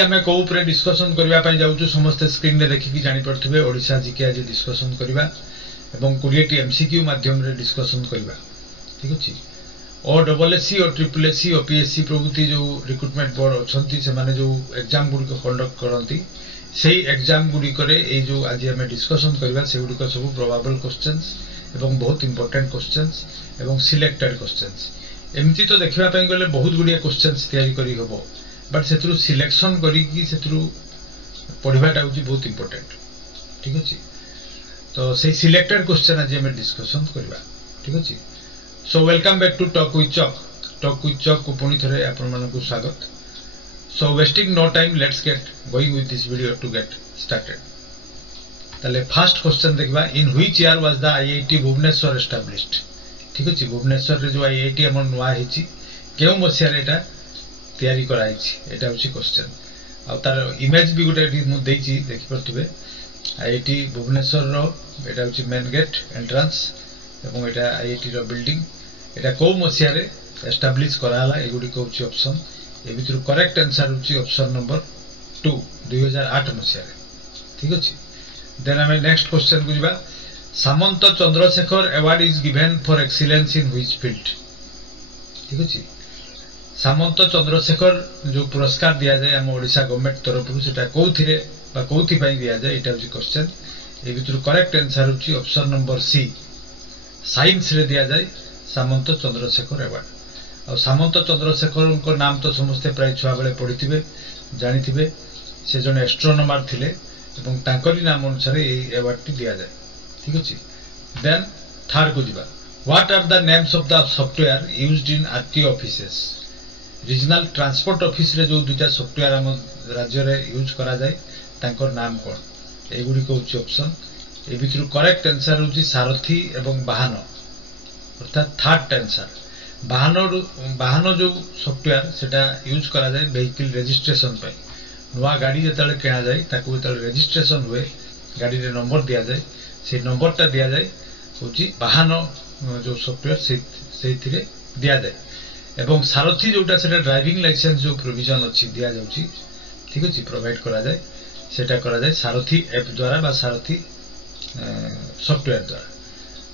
आम कौ डिस्कसन करने जाऊँ समस्ते स्क्रीन रे देखिकी जापे ओडिशा जीके आज डिस्कसन करवा 20 एमसीक्यू माध्यम डिस्कसन करवा ठीक अच्छे OSSC और SSSC OPSC प्रभृति जो रिक्रुटमेंट बोर्ड अच्छा से जो एग्जाम गुड़िक कंडक्ट करती से एग्जाम गुड़िक जो आज आम डिस्कसन करवा से गुड़िक सब प्रोबेबल क्वेश्चंस एवं बहुत इंपोर्टेंट क्वेश्चंस एवं सिलेक्टेड क्वेश्चंस एमती तो देखापी गले बहुत गुड़िया क्वेश्चंस तैयारी करी हबो बट से सिलेक्शन करी से पढ़ाटा हूँ बहुत इंपोर्टेंट ठीक अच्छे तो से सिलेक्टेड क्वेश्चन आज आम डिस्कसन करवा ठीक अच्छे so welcome back to talk with चक को पुणी थे आपको स्वागत so wasting no time let's get going with this video to get started ताले फर्स्ट क्वेश्चन देखा in which year was the IIT Bhubaneswar established ठीक अच्छे भुवनेश्वर रे जो IIT आम नुआ क्यों मसीह यहाँ तैयारी कराई यहाँ हूँ क्वेश्चन आ तार इमेज भी गोटे देखिपे IIT भुवनेश्वर यहाँ हूँ मेन गेट एंट्रांस एवं यहाँ IIT रो बिल्डिंग यहाँ कौ मसीह एस्टाब्लिश कराला एगुड़ी हूँ ऑप्शन ए भर करेक्ट आंसर हूँ ऑप्शन नंबर 2 2008 मसीह ठीक अच्छे देन आम नेक्स्ट क्वेश्चन को जा Samanta Chandrasekhar award is given for excellence in which field ठीक अच्छे सामंत चंद्रशेखर जो पुरस्कार दि जाए आम ओडिशा गवर्नमेंट तरफ से कौथि दि जाए यहाँ हूँ क्वेश्चन ए भर करेक्ट आंसर हूँ ऑप्शन नंबर सी साइंस रे दिया जाए सामंत चंद्रशेखर अवार्ड और सामंत चंद्रशेखर नाम तो समस्ते प्राय छुआ बेले पढ़ी थे जानी थे से जन एस्ट्रोनोमर थिले एवं तांकरी नाम अनुसार ये अवार्ड टी दिया जाए ठीक अच्छे देन थर्ड को जा what are the names of the software used in RTO offices regional transport office रे जो दुटा सॉफ्टवेयर आम राज्य रे यूज करा जाए तांकर नाम कौन एगुड़ी हूँ ऑप्शन ए भर करेक्ट आंसर हूँ सारथी एवं वाहन अर्थात थर्ड आंसर वाहन जो सॉफ्टवेयर सेटा यूज करा जाए व्हीकल रजिस्ट्रेशन नुआ गाड़ी जो किणा जाए जो रजिस्ट्रेशन हुए गाड़ी रे नंबर दि जाए से नंबरटा दि जाए हूँ वाहन जो सॉफ्टवेयर से दि जाए एवं सारथी जोटा से ड्राइविंग लाइसेंस जो प्रोविजन अच्छी दि जाऊँगी ठीक अच्छे प्रोवाइड करा जाए सेटा करा जाए सारथी एप द्वारा बा सारथी सॉफ्टवेयर द्वारा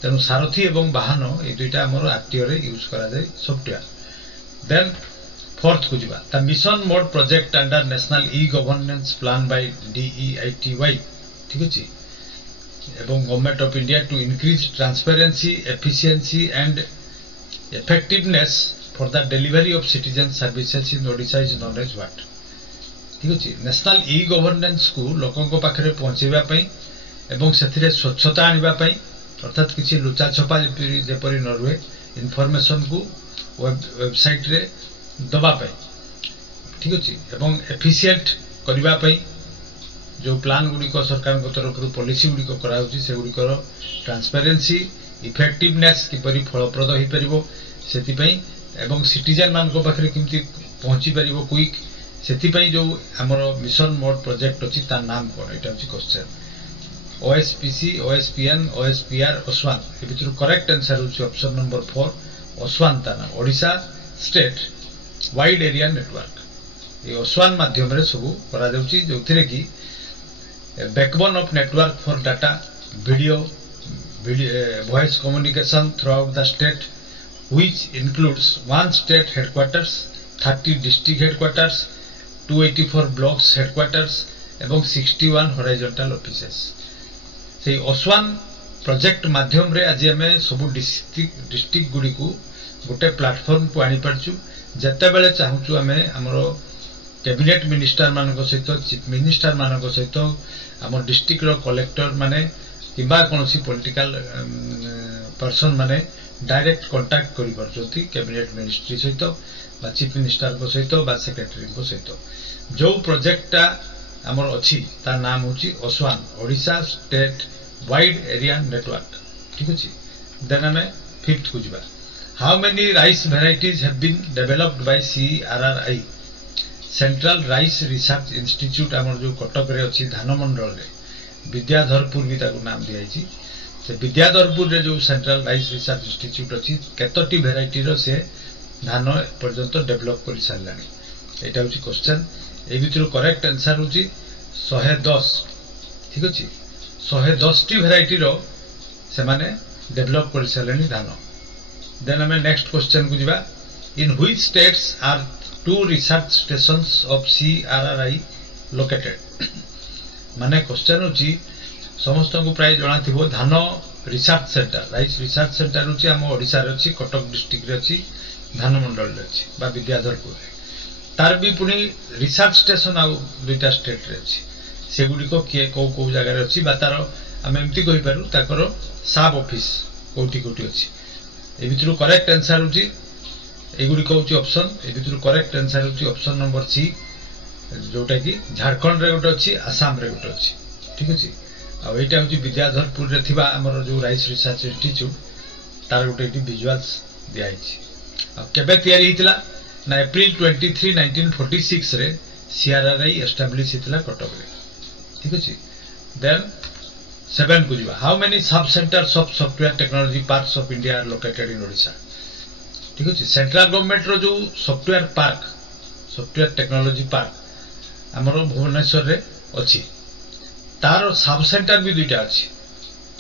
तेणु सारथी एवं वाहन ये दुईटा आम RTO रे यूज करा जाए सॉफ्टवेयर देन फोर्थ को जा the mission mode project under national governance plan by DEITY ठीक अच्छे एवं government of India to increase transparency efficiency and effectiveness for the delivery of citizen services in Odisha is known as what ठीक अच्छे national governance को लोकों पाखे पहुँचेवाई एवं से स्वच्छता आने अर्थात किसी लुचा छपा जपरी न रुए इनफॉरमेशन को वेबसाइट रे दबापाई ठीक अच्छे एवं एफिशिएंट करने जो प्लान गुड़िक सरकार तरफ पॉलिसी गुड़िक कराऊँगी से गुड़िकर ट्रांसपेरेंसी इफेक्टिवनेस किपरि फलप्रद हो पार से सिटीजन मान पाखे केमती पहुँची पार क्विक से जो आमर मिशन मोड प्रोजेक्ट अच्छी तार नाम कौन यहाँ हूँ question OSPC OSPN OSPR OSWAN ए भर करेक्ट आंसर हूँ ऑप्शन नंबर 4 OSWAN ता नाम Odisha state wide area network ये OSWAN माध्यम सब करा जो कि backbone of network for data video voice communication through out the state which includes 1 state headquarters 30 district headquarters 284 blocks headquarters एवं 61 हॉरिजॉन्टल ऑफिसेस से OSWAN प्रोजेक्ट माध्यम रे आज आम सब डिस्ट्रिक्ट गुड़ी को गोटे प्लेटफॉर्म को आनी पार्चु जिते बेले चाहूँ आम आमर कैबिनेट मिनिस्टर मान सहित चीफ मिनिस्टर मान सहित आम डिस्ट्रिक्ट कलेक्टर माने किंबा कौन पॉलिटिकल पर्सन माने डायरेक्ट कांटेक्ट करि परछथि कैबिनेट मिनिस्ट्री सहित बा चीफ मिनिस्टर को सहित बा सेक्रेटरी को सहित जो प्रोजेक्टटा आमर अच्छी तार नाम हूँ OSWAN Odisha state wide area network ठीक अच्छे देन आम फिफ्थ को जा how many rice varieties have been developed by CRRI central rice research institute आमर जो कटक रे अच्छी धानमंडल रे विद्याधरपुर भी नाम दिखाई से विद्याधरपुर रे जो सेंट्रल राइस रिसर्च इंस्टीट्यूट अच्छी केतोटी भेराइटी रो से धान पर्यंत डेभलप कर सारे यहाँ हूँ क्वेश्चन ए भितर करेक्ट आंसर होची 110 ठीक अछि 110 टी वैरायटी रो से माने डेवलप कर सलेनी धान देन हमें नेक्स्ट क्वेश्चन को जिबा in which states are 2 research stations of CRRI located माने क्वेश्चन होची समस्त को प्राय जणा थिबो धान research centre rice research centre होची हम ओडिसा रे अछि कटक डिस्ट्रिक्ट रे अछि धान मंडल रे अछि बा विद्याधरपुर रे तार भी पुनी रिसर्च स्टेशन आ दुईटा स्टेट रे अछि सेगुडी को के को जगह रे अछि बा तार हम एमती कहि पारु ताकर सब ऑफिस कोठी कोठी अछि ए भितर करेक्ट आंसर होची एगुडी को होची ऑप्शन ए भितर करेक्ट आंसर होची ऑप्शन नंबर सी जोटा कि झारखंड रे गोटे अछि आसाम रे गोटे अछि ठीक अछि आ एटा होची विद्याधरपुर रे थिबा हमर जो राइस रिसर्च इंस्टीट्यूट तार गोटे विजुअल्स दिया अछि आ केबे तयारी हितला ना अप्रैल 23 1946 रे CRRI एस्टैब्लिश हितला कटक रे ठीक अछि देन 7 को जिबा how many sub centres of software technology parks of India are located in Odisha ठीक अछि सेंट्रल गवर्नमेंट रो जो सॉफ्टवेयर टेक्नोलॉजी पार्क हमरो भुवनेश्वर रे अछि तार सब सेंटर भी दुईटा अछि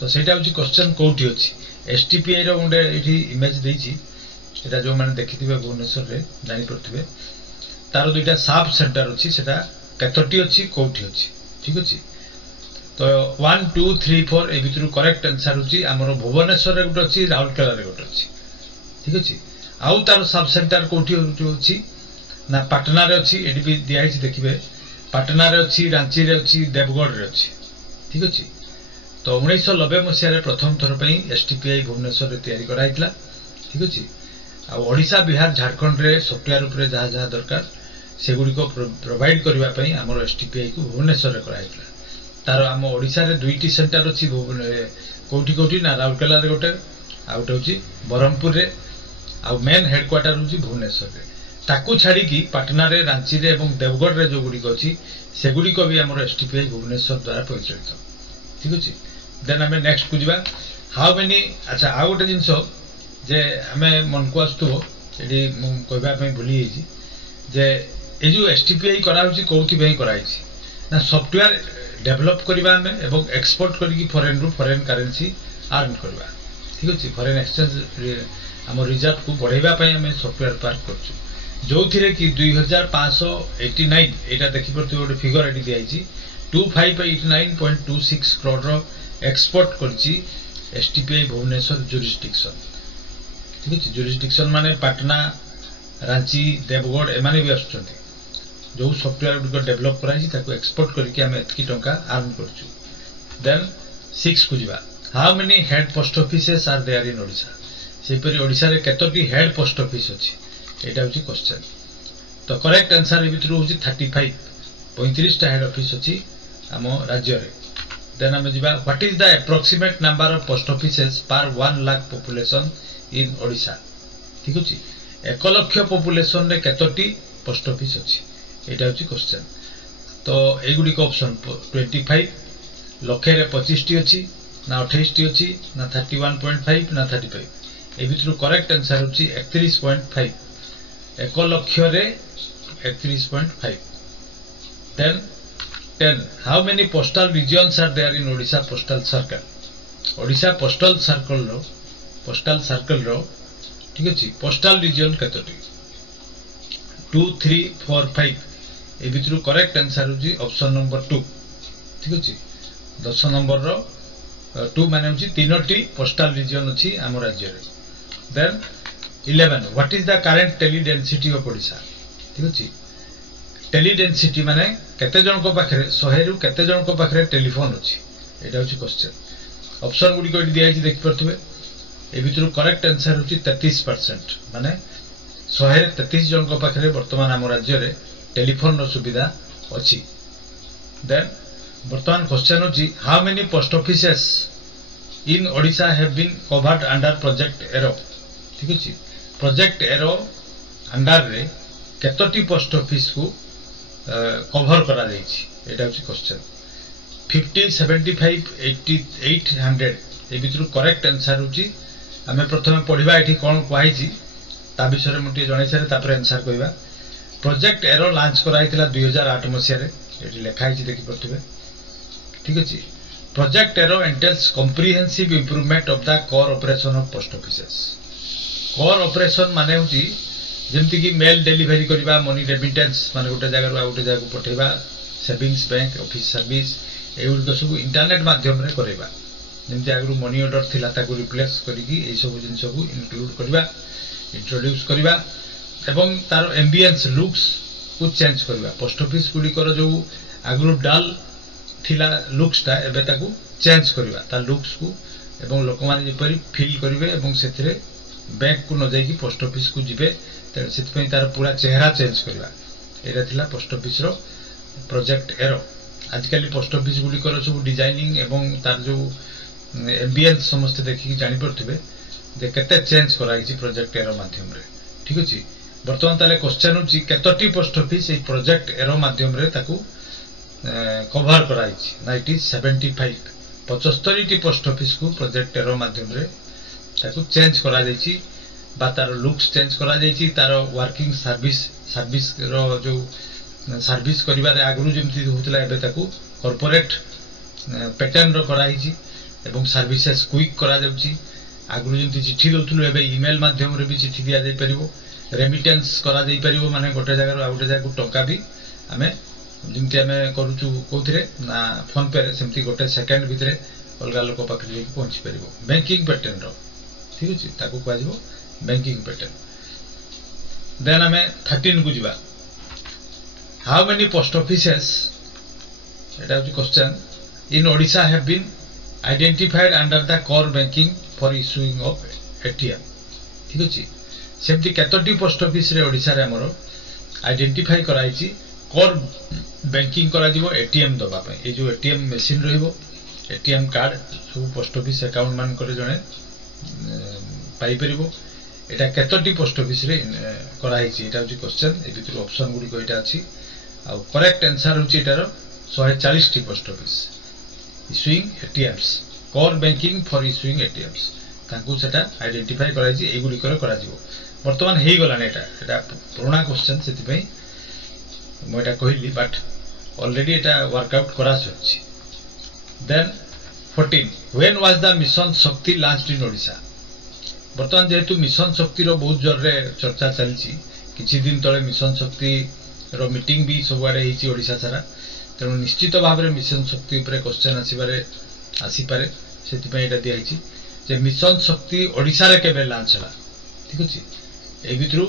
तो सेटा होची क्वेश्चन कोठी अछि STPI रो गुंडे एठी इमेज देछि एटा जो माने देखिथिबे भुवनेश्वर रे जानि परथिबे तार दुईटा सब सेंटर अछि सेटा केतोटी अछि कोठी अछि ठीक अछि तो 1 2 3 4 ए भितरु करेक्ट आंसर होची हमरो भुवनेश्वर रे गुटे अछि राउरकेला रे गुटे अछि ठीक अछि आउ तार सब सेंटर कोठी अछि ना पटना रे अछि एडी भी दिया अछि देखिबे पटना रे अछि रांची रे अछि देवगढ़ रे अछि ठीक अछि तो 1990 मसिया रे प्रथम थर पई STPI भुवनेश्वर रे तयारी कराइतला ठीक अछि आ ओडिसा बिहार झारखंड रे सॉफ्टवेयर ऊपर जहा जहा दरकार सेगुडी को प्रोवाइड करबा पई हमर STPI को भुवनेश्वर रे कराइतला तार हम ओडिसा रे दुईटी सेंटर अछि कोठी कोठी ना राउरकेला रे गोटे आ गोटे होची बरहमपुर रे आ मेन हेडक्वार्टर होची भुवनेश्वर रे ताकू छाड़ी की पटना रे रांची रे एवं देवगढ़ रे जो गुडी को अछि सेगुडी को भी हमर STPI भुवनेश्वर द्वारा परिचालित ठीक अछि देन हमें नेक्स्ट को जिबा हाउ मेनी अच्छा आ गोटे जिंसो जे हमें मन को आस्तुबो एडी कहबा पई भूली हिची जे ए जो STPI करा होची कोठी पई कराइछि ना सॉफ्टवेयर डेवलप करबा में एवं एक्सपोर्ट करी फॉरेन रु फॉरेन करेंसी अर्न करबा ठीक अछि फॉरेन एक्सचेंज हमर रिजर्व को बढ़ाइबा पई हमें सॉफ्टवेयर पार्क करछु जो थिरे कि 2589 एटा देखि परथि गोटे फिगर एटी दियाइछि 2589.26 करोड़ रो एक्सपोर्ट करछि STPI भुवनेश्वर जुरिस्डिक्शन ठीक अछि जुरिस्डिक्शन माने पटना रांची देवगढ़ एमाने भी आछथि जो सॉफ्टवेयर को डेवलप कराइछि ताको एक्सपोर्ट करके हम एतकी टंका अर्न करछु देन 6 को जिबा how many head post offices are there in Odisha सेपरि ओडिशा रे केतोटी हेड पोस्ट ऑफिस अछि एटा होची क्वेश्चन तो करेक्ट आंसर ए भितरु होची 35 टा हेड ऑफिस अछि हम राज्य रे देन हम जिबा what is the approximate number of post offices पर 1 लाख पॉपुलेशन इन ओडिशा ठीक अछि 1 लाख पॉपुलेशन रे केतोटी पोस्ट ऑफिस अछि एटा होची क्वेश्चन तो एगुडी को ऑप्शन 25 लाख रे 25 टी अछि ना 28 टी अछि ना 31.5 ना 35 ए भितरु करेक्ट आंसर होची 31.5 1 लाख रे 31.5 then 10 how many postal regions are there in Odisha postal circle ro ठीक अछि postal region केतोटी 2 3 4 5 ए भितरु करेक्ट आंसर होची ऑप्शन नंबर 2 ठीक अछि 10 नंबर रो 2 माने होची तीनोटी पोस्टल रीजन अछि हम राज्य रे then 11 what is the current teledensity of Odisha ठीक अछि टेली डेंसिटी माने केते जन को पाखरे 100 रु केते जन को पाखरे टेलीफोन अछि एटा होची क्वेश्चन ऑप्शन गुडी को दिया अछि देख परथबे ए भितरु करेक्ट आंसर होची 33% माने 133 जन को पाखरे वर्तमान हम राज्य रे टेलीफोन रो सुविधा अछि देन वर्तमान क्वेश्चन होची how many post offices in Odisha have been covered under project arrow ठीक अछि प्रोजेक्ट एरो अंडर रे केतोटी पोस्ट ऑफिस को कवर करा जाइछि एटा होची क्वेश्चन 50 75 80 800 ए भितरु करेक्ट आंसर होची हमें प्रथमे पढिबा एठी कोन कहैछि ता विषय रे मटे जणाइ छरे तापर आंसर कहबा प्रोजेक्ट एरो लॉन्च कराइथिला 2008 मसिया रे एटी लेखा हिची देखि परथुबे ठीक अछि project arrow एंटेल्स comprehensive improvement of the core operation of post offices core operation माने होची जेमति कि मेल डिलीवरी करबा मनी रेमिटेंस माने गोटे जगह रु गोटे जगह पठेबा सेविंग्स बैंक ऑफिस सर्विस एउर सब इंटरनेट माध्यम रे करबा जेमति आगु मनी ऑर्डर थिला ताकू रिप्लेस करिकि ए सब जिंस को इंक्लूड करबा इंट्रोड्यूस करबा एवं तार एम्बियंस लुक्स को चेंज करबा पोस्ट ऑफिस गुडी कर जो आगु डाल थिला लुक्स ता एबे ताकू चेंज करबा ता लुक्स को एवं लोक माने जेपरि फील करिवे एवं सेथिरे बैंक को न जाई कि पोस्ट ऑफिस को जिबे त सेति तार पूरा चेहरा चेंज करबा एरा थिला पोस्ट ऑफिस रो प्रोजेक्ट एरो आजकल पोस्ट ऑफिस गुडी कर सब डिजाइनिंग एवं तार जो एम्बियंस समस्त देखि जानि परथबे जे केते चेंज कराइछि प्रोजेक्ट एरो माध्यम रे ठीक अछि वर्तमान ताले क्वेश्चन होछि केतोटी पोस्ट ऑफिस ए प्रोजेक्ट एरो माध्यम रे ताकू कवर कराइछि 75 टी पोस्ट ऑफिस को प्रोजेक्ट एरो माध्यम रे ताकू चेंज करा जाइछि बा तार लुक्स चेंज करा जाइछि तार वर्किंग सर्विस रो जो सर्विस करिबा रे आगरु जेमति होतला एबे ताकू कॉर्पोरेट पैटर्न रो कराइछि एवं सर्विसेस क्विक करा जाउछि आगरु जेमति चिठी दउथुलु एबे ईमेल माध्यम रे भी चिठी दिया जाई परिबो रेमिटेंस करा जाई परिबो माने गोटे जगह आ गोटे जगह टंका भी हमें जेमति हमें करूछु कोथिरे ना फोन पे रे सेमति गोटे सेकंड भितरे अलगा लोक पाखरे पहुंची परिबो बैंकिंग पैटर्न रो ठीक अछि ताकू कहै जिवो बैंकिंग पैटर्न देन हमें 13 को जिबा हाउ मेनी पोस्ट ऑफिसेस एटा होची question in Odisha have been identified under the core banking for issuing of ATM ठीक अछि सेमति केतोटी पोस्ट ऑफिस रे ओडिशा रे हमरो आइडेंटिफाई कराइछि कोर बैंकिंग करा दिबो एटीएम दबा पे ए जो एटीएम मशीन रहिबो एटीएम कार्ड सब पोस्ट ऑफिस अकाउंट मान करे जणे पाई परिबो एटा केतोटी पोस्ट ऑफिस रे कराइछि एटा होची क्वेश्चन ए भितर ऑप्शन गुडी को एटा अछि आ करेक्ट आंसर होची एटार 140 T post office issuing ATMs core banking for issuing ATMs ताकू सेटा आइडेंटिफाई कराइछि ए गुडी करा जिवो वर्तमान हेई गला नेटा एटा पुराना क्वेश्चन सेति पई म एटा कहिली बट ऑलरेडी एटा वर्कआउट करा छै then 14 when was the mission Shakti launched in Odisha वर्तमान जेहेतु मिशन शक्ति रो बहुत जोर रे चर्चा चलछि किछि दिन तळे मिशन शक्ति रो मीटिंग भी सब आडे हिची ओडिशा सारा तेणु निश्चित भाव रे मिशन शक्ति ऊपर क्वेश्चन आसी पारे सेति पई एटा दिया हिची जे मिशन शक्ति ओडिशा रे केबे लॉन्च हला ठीक अछि ए भितरु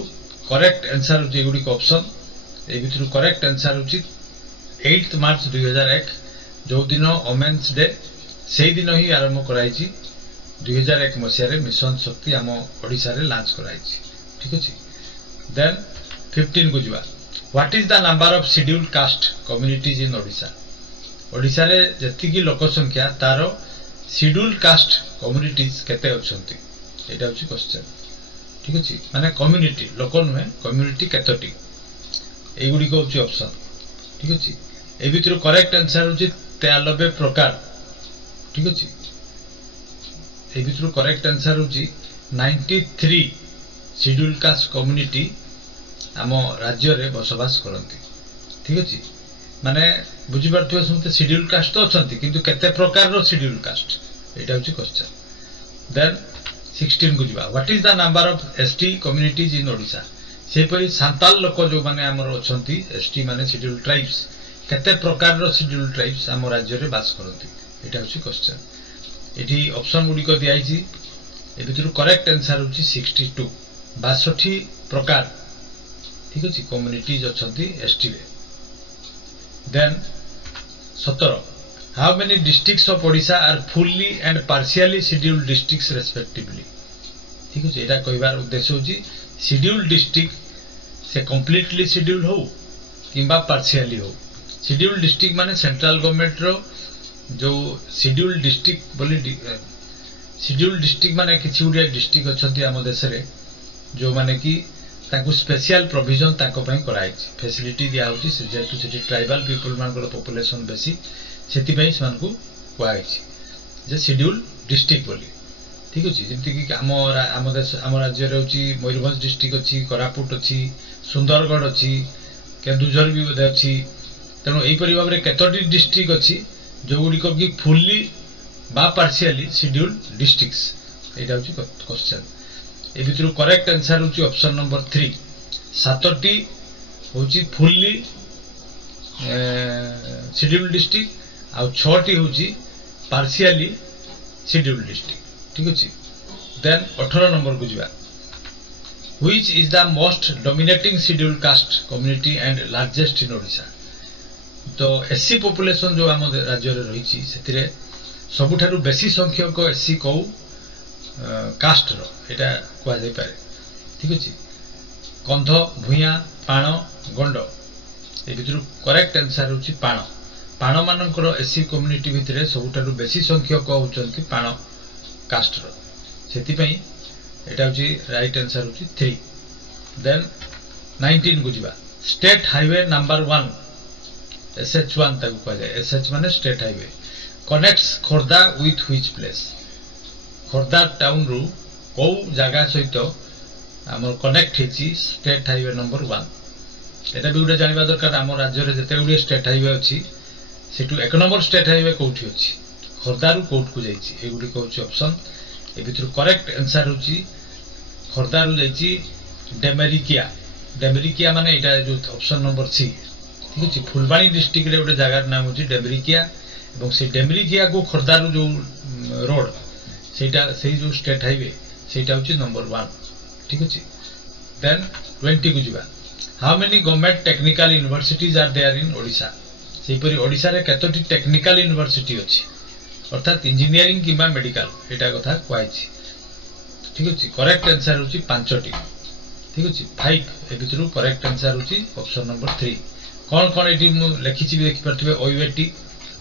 करेक्ट आंसर जे गुडी को ऑप्शन ए भितरु करेक्ट आंसर होची 8 मार्च 2001 जो दिन वोमेन्स डे सेही दिन ही आरंभ कराइछि 2001 मसिया रे मिशन शक्ति हम ओडिशा रे लॉन्च कराइछि ठीक अछि देन 15 को जिबा what is the number of scheduled caste communities in Odisha Odisha रे जति की लोक संख्या तारो शेड्यूल्ड कास्ट कम्युनिटीज केते अछंती एटा होची क्वेश्चन ठीक अछि माने कम्युनिटी लोक नुहे कम्युनिटी केतोटी ए गुडी को होची ऑप्शन ठीक अछि ए भितर करेक्ट आंसर होची 93 प्रकार ठीक अछि ए भितर करेक्ट आंसर होची 93 शेड्यूल्ड कास्ट कम्युनिटी आम राज्य रे बसवास करंती ठीक अछि माने बुझी परथुवे समते शेड्यूल्ड कास्ट तो अछंती किंतु केते प्रकार रो शेड्यूल्ड कास्ट एटा होची क्वेश्चन देन 16 को जिबा what is the number of ST communities in Odisha से परि सांताल लोक जो माने हमर अछंती एसटी माने शेड्यूल्ड ट्राइब्स केते प्रकार रो शेड्यूल्ड ट्राइब्स हम राज्य रे बास करंती एटा होची क्वेश्चन एठी ऑप्शन गुडी को दियाइछि ए भितर करेक्ट आंसर होची 62 62 प्रकार ठीक अछि कम्युनिटीज अछंती एसटी रे then 17 how many districts of Odisha are fully and partially scheduled districts respectively ठीक अछि एटा कहबार उद्देश्य होची शेड्यूल्ड डिस्ट्रिक्ट से कंप्लीटली शेड्यूल्ड हो किंबा पार्शियली हो शेड्यूल्ड डिस्ट्रिक्ट माने सेंट्रल गवर्नमेंट रो जो शेड्यूल्ड डिस्ट्रिक्ट बोली शेड्यूल्ड डिस्ट्रिक्ट माने किछि उडिया डिस्ट्रिक्ट अछंती हम देश रे जो माने कि ताकू स्पेशल प्रोविजन ताको पई कराइछि फैसिलिटी दिया होछि से जेतु सेठी ट्राइबल पीपल मानकर पॉपुलेशन बेसी सेति पई मान को कुआइछि जे शेड्यूल्ड डिस्ट्रिक्ट बोली ठीक अछि जेमति कि हम देश हम राज्य रे होछि मयूरभंज डिस्ट्रिक्ट अछि कोरापुट अछि सुंदरगढ़ अछि केन्दुझर भी बोधे अच्छी तेणु यहीपरि भाव में केतोटी डिस्ट्रिक्ट अच्छी जो गुड़िक कि फुल्ली बा पार्शियली शेड्यूल्ड डिस्ट्रिक्ट्स यहाँ हूँ क्वेश्चन ए भितर करेक्ट आंसर हूँ ऑप्शन नंबर 3 7टी हूँ फुल्ली शेड्यूल्ड डिस्ट्रिक्ट आउ 6टी हूँ पार्शियली शेड्यूल्ड डिस्ट्रिक्ट ठीक अच्छे देन 18 नंबर को जावा Which is the most dominating scheduled caste community and largest in Odisha? तो एससी पॉपुलेशन जो आम राज्य में रही से सबुठारु बेसी संख्यक एससी कौ कास्ट रो कह जाए ठीक अच्छे कंध भूया पाण गंड ए भितर करेक्ट आंसर हूँ पाण पाण मानकर एससी कम्युनिटी भितर सबुठारु बेसी संख्यक होचंती पाण कास्ट रो सेतिपई एटा हूँ राइट आंसर हूँ 3 देन 19 को जावा स्टेट हाईवे नंबर 1 SH1 ताकू कह जाए SH माने state highway connects Khordha with which place Khordha town रु कौ जगह सहित आमर कनेक्ट होती स्टेट हाईवे नंबर 1 एटा भी गोटे जानवा दरकार आम राज्य में जिते गुड़े स्टेट हाईवे अच्छी सेठू 1 नंबर स्टेट हाईवे कौटी अच्छी खोर्धा रु कौट को जाइए एगुड़िक हूँ ऑप्शन ए भितर करेक्ट आंसर हूँ खोर्धा रु जाइए डेमेरिकिया माने यहाँ जो ऑप्शन नंबर 3 ठीक अच्छे फुलबाणी डिस्ट्रिक्ट रे गोटे जगार नाम हूँ डेमेरिकिया और से डेमेरिकिया को खोर्धा रु जो रोड से जो स्टेट हाईवे से हूँ नंबर 1 ठीक अच्छे देन 20 को जावा how many government technical universities are there in Odisha सेहीपरि ओडिशा रे केतोटी टेक्निकल यूनिवर्सिटी अच्छी अर्थात इंजीनियरिंग किंबा मेडिकल एटा कथा कहछि ठीक अच्छे करेक्ट आंसर हूँ 5टी ठीक अच्छे 5 ए भितर करेक्ट आंसर हूँ ऑप्शन नंबर 3 कौन कौन ये लिखी भी देखिपे OUAT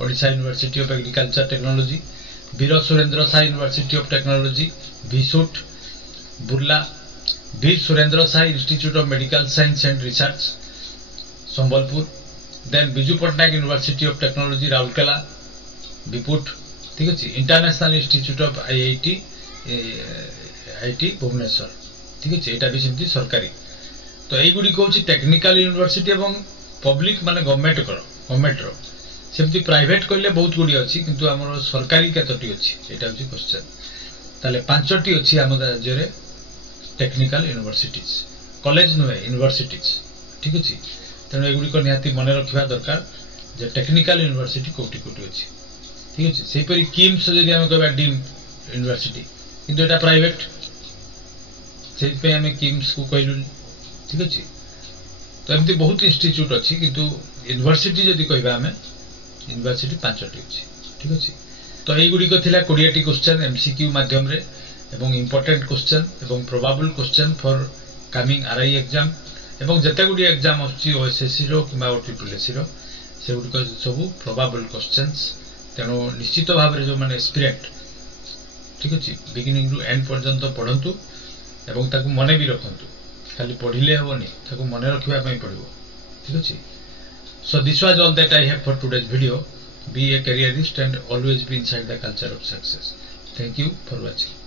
Odisha university of agriculture technology Veer Surendra Sai university of technology भिसुट Burla Veer Surendra Sai institute of medical science and research Sambalpur then Biju Patnaik university of technology Rourkela विपुट ठीक अच्छे international institute of IIT Bhubaneswar ठीक अच्छे यहाँ भी सेमती सरकारी तो युड़िक हूँ टेक्निकल यूनिवर्सिटी एवं पब्लिक माने गवर्नमेंट रो सेमती प्राइवेट कहले बहुत गुड़ी अच्छी किंतु आमर सरकारी केतोटी अच्छी यहाँ हूँ क्वेश्चन ताले 5टी अच्छी आम राज्य में टेक्निकल यूनिवर्सिटीज कॉलेज नुहे यूनिवर्सिटीज ठीक अच्छे तेणु एगुड़िक निहाती मन रखा दरकार जे टेक्निकल यूनिवर्सिटी कोटी कोटी अच्छी ठीक अच्छे सेहीपरि किम्स जदि आम कहबा डीम्ड यूनिवर्सिटी किंतु एटा प्राइवेट से आम किम्स को कहलु ठीक अच्छे तो एमती बहुत इंस्टीट्यूट अच्छी किंतु यूनिवर्सिटी जदि कहबा आम यूनिवर्सिटी 5टी अच्छी ठीक अच्छे तो युड़िक थिला 20टी क्वेश्चन एमसीक्यू माध्यम रे एवं इम्पोर्टेंट क्वेश्चन एवं probable question for coming RI exam एवं जते गुडी एग्जाम आछि ओएसएससी रो किबा ओटीपीएससी रो से गुडी सब प्रोबेबल क्वेश्चंस तेणु निश्चित भाव में जो मैंने एस्पिरेंट ठीक अच्छे बिगिनिंग टू एंड पर्यंत पढ़ंतु एवं ताकू मने भी रखंतु खाली पढ़िले हेबनी ताकू मने रखिबा पई पड़िबो ठीक अच्छे so this was all that I have for today's video be a careerist and always be inside the culture of success thank you for watching